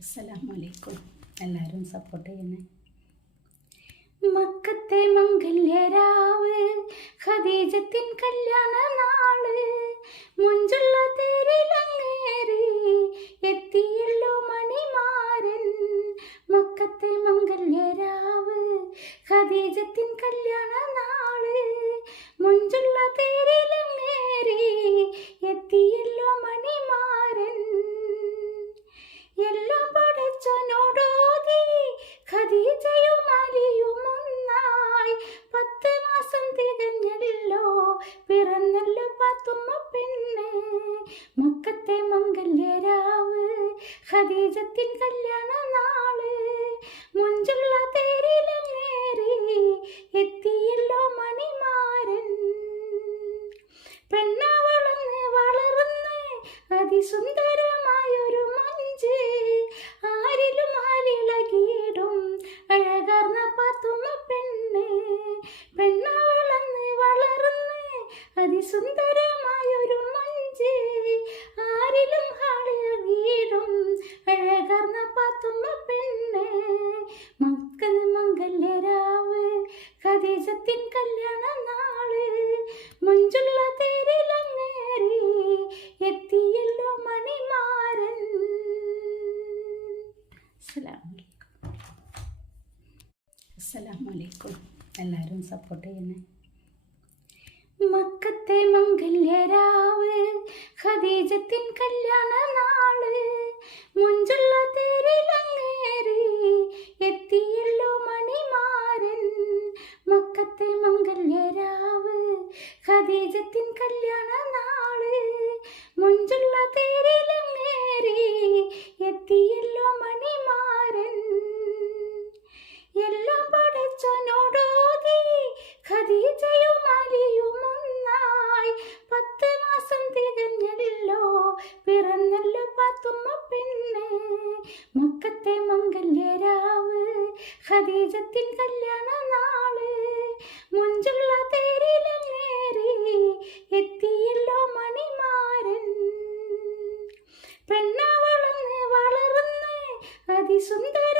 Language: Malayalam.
അസ്സലാമലൈക്കും. എല്ലാവരും സപ്പോർട്ട് ചെയ്യണേ. മക്കത്തെ മംഗല്യരാവ്, ഖദീജത്തിൻ കല്യാണ നാള്, മുഞ്ചുള്ള തേരിലങ്ങേറി എത്തിയല്ലോ മണിമാരൻ. മക്കത്തെ മംഗല്യരാവ്, ഖദീജത്തിൻ കല്യാണ നാള്, മുഞ്ചുള്ള തേരിലങ്ങേറി എത്തിയല്ലോ മണിമാരൻ. എല്ലാം പടച്ചോനോടോതി ഖദീജയും അലിയും ഒന്നായി, 10 മാസം തികഞ്ഞല്ലോ പിറന്നല്ലോ പാത്തുമ്മ പെണ്ണ്. മക്കത്തെ മംഗല്യരാവ്, ഖദീജത്തിൻ കല്യാണ നാള്, മുഞ്ചുള്ള തേരിലങ്ങേറി എത്തിയല്ലോ മണിമാരൻ. പെണ്ണ വളർന്ന് വളർന്ന് അതിസുന്ദരമായൊരു മഞ്ച്, ആരിലും ആലിളകിയിടും അഴകാർന്ന പാത്തുമ്മ പെണ്ണ്. പെണ്ണ വളർന്ന് വളർന്ന് അതിസുന്ദരമായൊരു മഞ്ച്, ആരിലും ആലിളകിയിടും അഴകാർന്ന പാത്തുമ്മ പെണ്ണ്. മക്കത്തെ മംഗല്യരാവ്, ഖദീജത്തിൻ കല്യാണ നാള്, മുഞ്ചുള്ള തേരിലങ്ങേറി എത്തിയല്ലോ മണിമാരൻ. അസ്സലാമലൈക്കും. എല്ലാവരും സപ്പോർട്ട് ചെയ്യണേ. മക്കത്തെ മംഗല്യരാവ്, ഖദീജത്തിൻ കല്യാണ നാള്, മുഞ്ചുള്ള തേരിലങ്ങേറി എത്തിയല്ലോ മണിമാരൻ. മക്കത്തെ മംഗല്യരാവ്, ഖദീജത്തിൻ കല്യാണ നാള്, മുഞ്ചുള്ള തേരിലങ്ങേറി എത്തിയല്ലോ മണിമാരൻ. എല്ലാം പടച്ചോനോടോതി ഖദീജയും അലിയും ഒന്നായി, 10 മാസം തികഞ്ഞല്ലോ പിറന്നല്ലോ പാത്തുമ്മ പെണ്ണ്. മക്കത്തെ മംഗല്യരാവ്, ഖദീജത്തിൻ കല്യാണ നാള്, മുഞ്ചുള്ള തേരിലങ്ങേറി എത്തിയല്ലോ മണിമാരൻ. പെണ്ണ വളർന്ന് വളർന്ന് അതിസുന്ദര